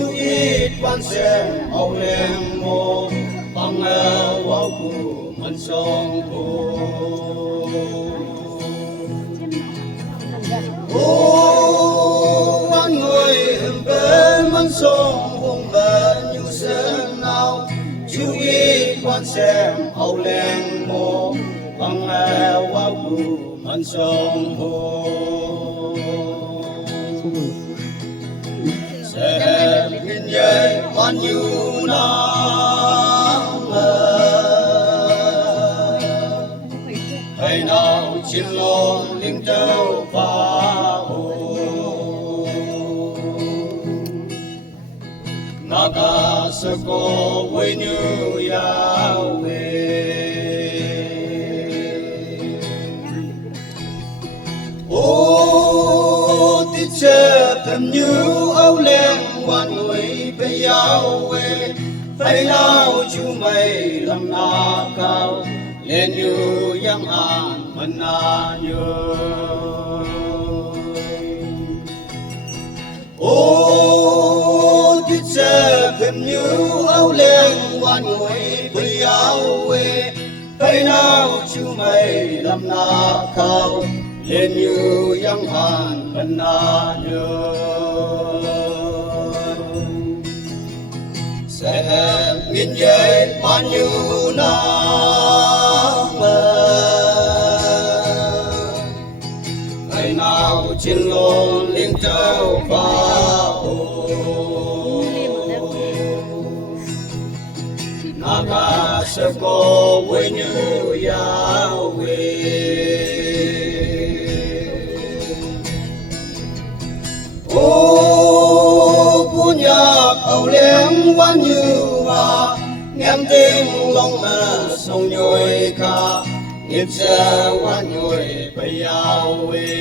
chú ít quan xem âu lên mô bằng wow cụ mình song cụ anh người bên mình song hùng bên như sơn nào chú ít quan xem âu lên mô bằng wow cụ mình song cụ sẽ nhìn dây man như nắng hay nào chiến lô linh châu phá hồ naga sơ cô với như Yahweh tít chê thầm như âu lên quan người với Yahweh phải nào chú mày làm na cao lên như yang an mình na nhớ tít chê thầm như âu lên quan người với Yahweh phải nào chú mày làm na cao lên như yang han bên na nhớ sẽ nghìn dây man như nắng ngày nào trên lô liên châu phá hồ naga sơ cô với như Yahweh nhạc âu lên quan như hoa ngem tiếng lòng mà sông nhồi ca nghiệp sẽ quan nhồi bây Yahweh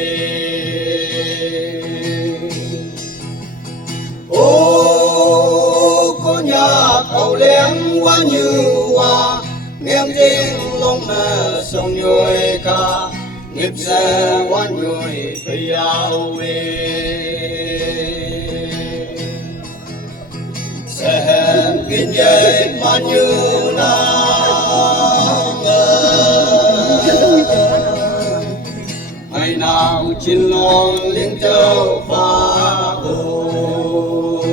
có nhạc âu lên quan như hoa ngem tiếng lòng mà sông nhồi ca nghiệp sẽ quan nhồi bây Yahweh sẽ kinh dây man như nắng ngày nào trên lòng liên châu phá hồ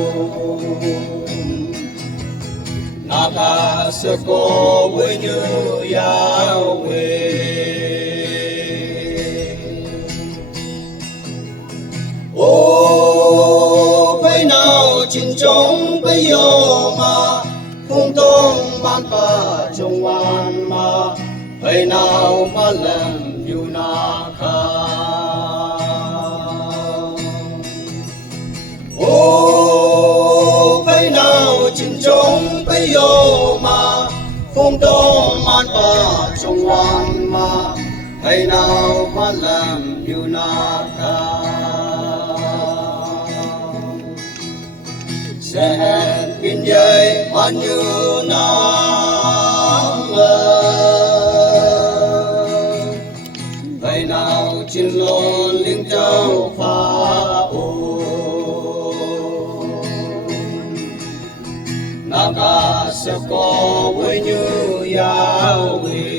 naga sơ cô với như Yahweh phải nào chín trong bây giờ mà không tông ban pa trong hoàn mà phải nào mà làm yêu na kha phải nào chín trong bây giờ mà không tông ban pa trong hoàn mà phải nào mà làm yêu na kha sẽ kinh dây man như nắng vậy nào trên lô liên châu phá hồ naga sơ cô với như Yahweh